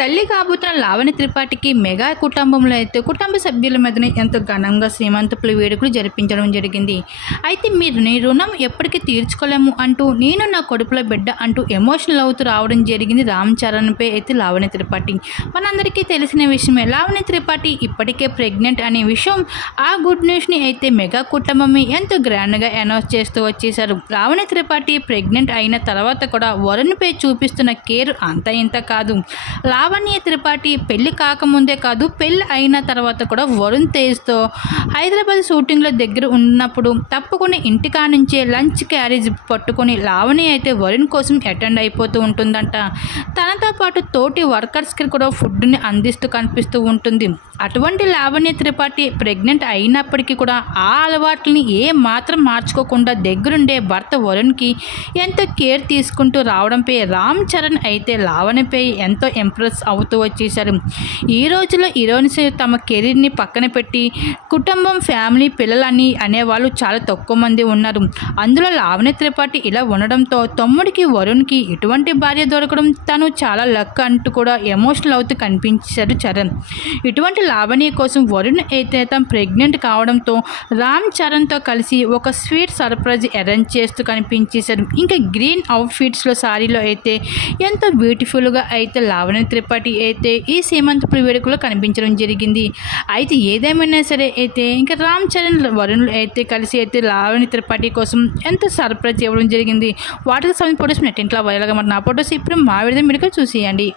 తల్లి కాబోతున్న లావణ్య త్రిపాఠికి మెగా కుటుంబంలో అయితే కుటుంబ సభ్యుల మధ్యన ఎంతో ఘనంగా శ్రీమంతపుల వేడుకలు జరిపించడం జరిగింది. అయితే మీరు నీ రుణం ఎప్పటికీ తీర్చుకోలేము అంటూ నేను నా కొడుకుల బిడ్డ అంటూ ఎమోషనల్ అవుతూ రావడం జరిగింది రామ్ చరణ్పై అయితే లావణ్య త్రిపాఠి. మనందరికీ తెలిసిన విషయమే లావణ్య త్రిపాఠి ఇప్పటికే ప్రెగ్నెంట్ అనే విషయం ఆ గుడ్ న్యూస్ని అయితే మెగా కుటుంబమే ఎంతో గ్రాండ్గా అనౌన్స్ చేస్తూ వచ్చేసారు లావణ్య త్రిపాఠి ప్రెగ్నెంట్ అయిన తర్వాత కూడా వరుణ్పై చూపిస్తున్న కేర్ అంత ఇంత కాదు. లావణ్య త్రిపాఠి పెళ్ళి కాకముందే కాదు పెళ్ళి అయిన తర్వాత కూడా వరుణ్ తేజ్తో హైదరాబాద్ షూటింగ్లో దగ్గర ఉన్నప్పుడు తప్పకుండా ఇంటికా నుంచే లంచ్ క్యారేజ్ పట్టుకొని లావణ్య అయితే వరుణ్ కోసం అటెండ్ అయిపోతూ ఉంటుందంట. తనతో పాటు తోటి వర్కర్స్కి కూడా ఫుడ్ని అందిస్తూ కనిపిస్తూ ఉంటుంది. అటువంటి లావణ్య త్రిపాఠి ప్రెగ్నెంట్ అయినప్పటికీ కూడా ఆ అలవాట్లని ఏ మాత్రం మార్చుకోకుండా దగ్గరుండే భర్త వరుణ్కి ఎంతో కేర్ తీసుకుంటూ రావడంపై రామ్ చరణ్ అయితే లావణ్యపై ఎంతో ఇంప్రెస్ అవుతూ వచ్చేసారు ఈ రోజుల్లో హీరోయిన్స్ తమ కెరీర్ని పక్కన పెట్టి కుటుంబం ఫ్యామిలీ పిల్లలని అనేవాళ్ళు చాలా తక్కువ మంది ఉన్నారు. అందులో లావణ్య త్రిపాఠి ఇలా ఉండడంతో తమ్ముడికి వరుణ్కి ఇటువంటి భార్య దొరకడం తను చాలా లక్ అంటూ కూడా ఎమోషనల్ అవుతూ కనిపించారు చరణ్. ఇటువంటి లావణ్య కోసం వరుణ్ అయితే తను ప్రెగ్నెంట్ కావడంతో రామ్ చరణ్తో కలిసి ఒక స్వీట్ సర్ప్రైజ్ అరేంజ్ చేస్తూ కనిపించేశారు. ఇంకా గ్రీన్ అవుట్ఫిట్స్లో సారీలో అయితే ఎంతో బ్యూటిఫుల్గా అయితే లావణ్య త్రిపాఠి అయితే ఈ సీమంతపురి వేడుకలో కనిపించడం జరిగింది. అయితే ఏదేమైనా సరే అయితే ఇంకా రామ్ చరణ్ వరుణులు అయితే కలిసి అయితే లావణి త్రిపాఠి కోసం ఎంతో సర్ప్రైజ్ ఇవ్వడం జరిగింది. వాటికి సమయం ఫొటోస్ నెట్ ఇంట్లో వైరల్గా మరి నా ఫొటోస్ ఇప్పుడు మా విధంగా మీరు చూసేయండి.